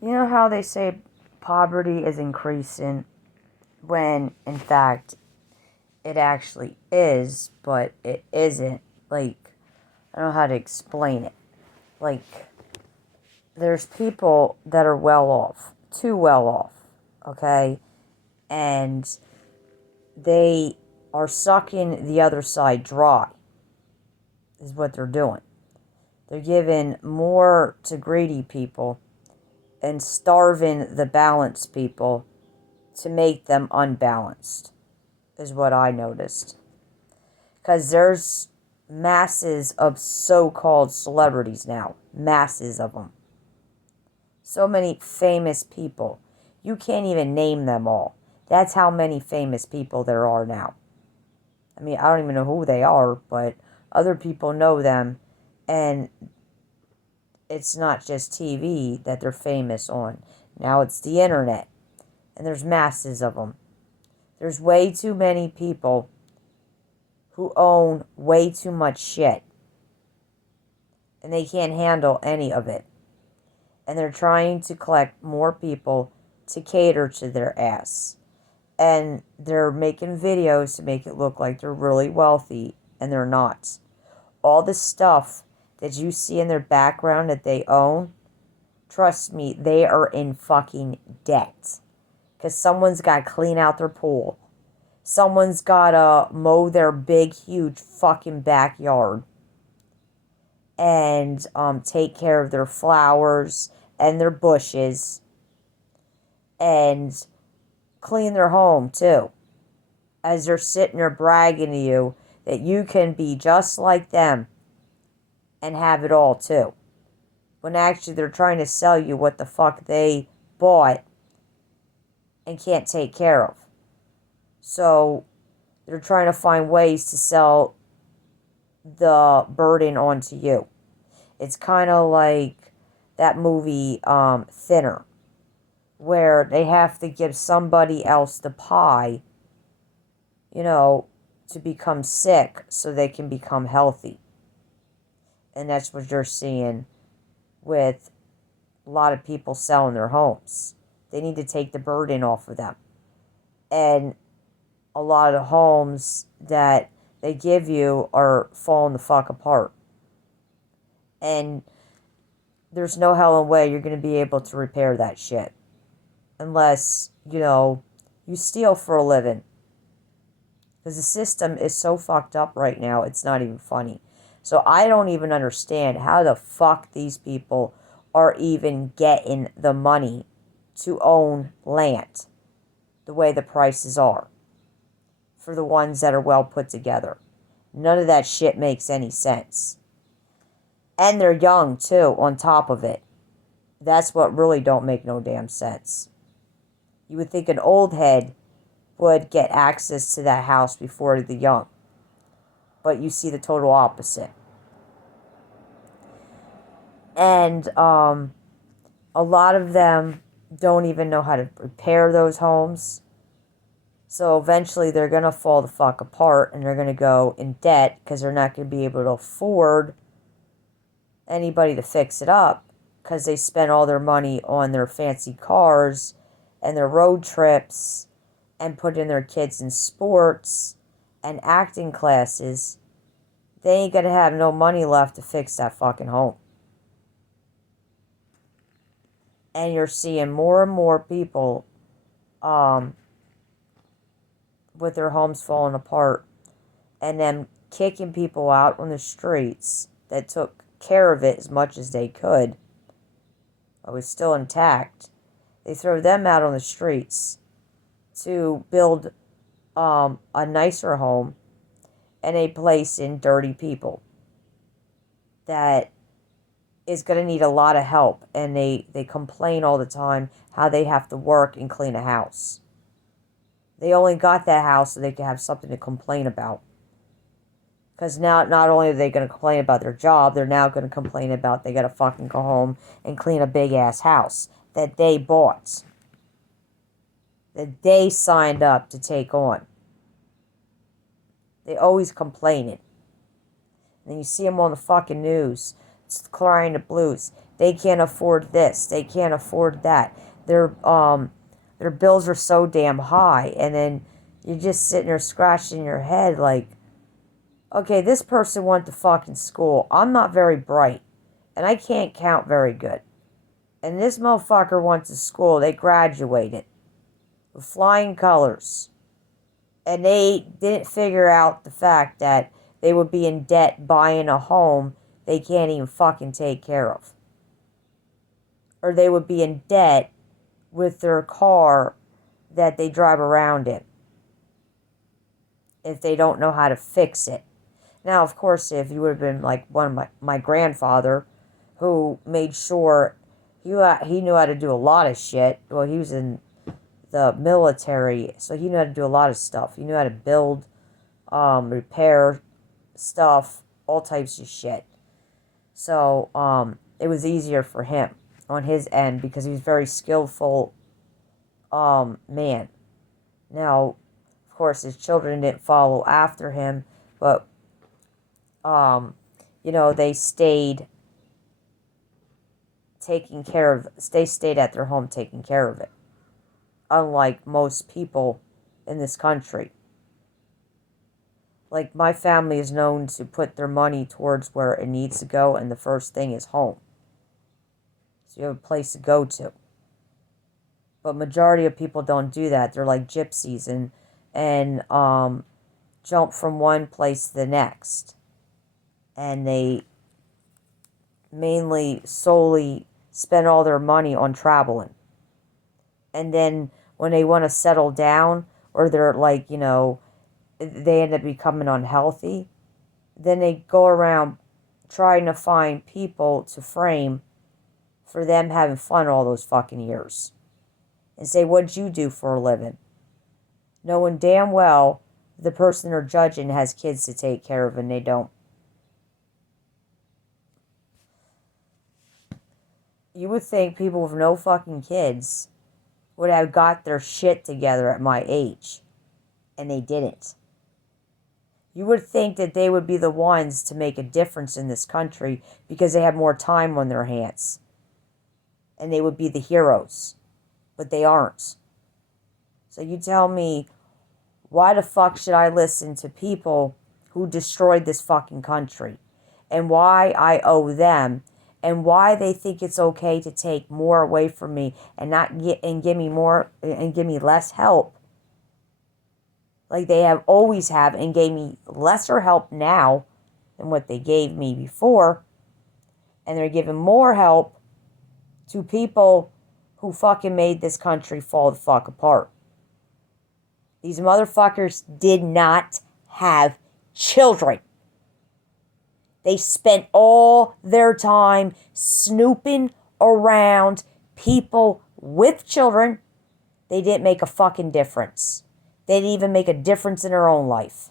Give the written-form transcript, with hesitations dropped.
You know how they say poverty is increasing when, in fact, it actually is, but it isn't. Like, I don't know how to explain it. Like, there's people that are well off, too well off, okay? And they are sucking the other side dry, is what they're doing. They're giving more to greedy people and starving the balanced people to make them unbalanced, is what I noticed. Because there's masses of so-called celebrities now. Masses of them. So many famous people. You can't even name them all. That's how many famous people there are now. I mean, I don't even know who they are, but other people know them. And it's not just TV that they're famous on. Now it's the internet. And there's masses of them. There's way too many people who own way too much shit. And they can't handle any of it. And they're trying to collect more people to cater to their ass. And they're making videos to make it look like they're really wealthy, and they're not. All the stuff that you see in their background that they own, trust me, they are in fucking debt. Because someone's got to clean out their pool. Someone's got to mow their big, huge fucking backyard. And take care of their flowers and their bushes. And clean their home, too. As they're sitting there bragging to you that you can be just like them and have it all, too. When actually they're trying to sell you what the fuck they bought and can't take care of. So they're trying to find ways to sell the burden onto you. It's kind of like that movie Thinner, where they have to give somebody else the pie, to become sick so they can become healthy. And that's what you're seeing with a lot of people selling their homes. They need to take the burden off of them. And a lot of homes that they give you are falling the fuck apart. And there's no hell in way you're going to be able to repair that shit. Unless, you steal for a living. Because the system is so fucked up right now, it's not even funny. So I don't even understand how the fuck these people are even getting the money to own land the way the prices are for the ones that are well put together. None of that shit makes any sense. And they're young, too, on top of it. That's what really don't make no damn sense. You would think an old head would get access to that house before the young. But you see the total opposite. And a lot of them don't even know how to repair those homes. So eventually they're going to fall the fuck apart and they're going to go in debt because they're not going to be able to afford anybody to fix it up because they spent all their money on their fancy cars and their road trips and putting their kids in sports and acting classes. They ain't going to have no money left to fix that fucking home. And you're seeing more and more people with their homes falling apart and them kicking people out on the streets that took care of it as much as they could. It was still intact. They throw them out on the streets to build a nicer home and a place in dirty people that is going to need a lot of help. And they complain all the time how they have to work and clean a house. They only got that house so they could have something to complain about. Because now, not only are they going to complain about their job, they're now going to complain about they got to fucking go home and clean a big-ass house that they bought. That they signed up to take on. They always complaining. And then you see them on the fucking news, crying the blues. They can't afford this. They can't afford that. Their bills are so damn high. And then you're just sitting there scratching your head like, okay, this person went to fucking school. I'm not very bright. And I can't count very good. And this motherfucker went to school. They graduated with flying colors. And they didn't figure out the fact that they would be in debt buying a home they can't even fucking take care of. Or they would be in debt with their car that they drive around in if they don't know how to fix it. Now, of course, if you would have been like one of my grandfather, who made sure he knew how to do a lot of shit. Well, he was in the military, so he knew how to do a lot of stuff. He knew how to build, repair stuff, all types of shit. So it was easier for him on his end because he was a very skillful man. Now, of course, his children didn't follow after him, but they stayed they stayed at their home taking care of it. Unlike most people in this country. Like, my family is known to put their money towards where it needs to go, and the first thing is home. So you have a place to go to. But majority of people don't do that. They're like gypsies and jump from one place to the next. And they solely spend all their money on traveling. And then when they want to settle down, or they're like, they end up becoming unhealthy, then they go around trying to find people to frame for them having fun all those fucking years. And say, what'd you do for a living? Knowing damn well the person they're judging has kids to take care of and they don't. You would think people with no fucking kids would have got their shit together at my age. And they didn't. You would think that they would be the ones to make a difference in this country because they have more time on their hands. And they would be the heroes. But they aren't. So you tell me, why the fuck should I listen to people who destroyed this fucking country? And why I owe them? And why they think it's okay to take more away from me and give me more and give me less help, like they have always have, and gave me lesser help now than what they gave me before, and they're giving more help to people who fucking made this country fall the fuck apart. These motherfuckers did not have children. They spent all their time snooping around people with children. They didn't make a fucking difference. They didn't even make a difference in their own life.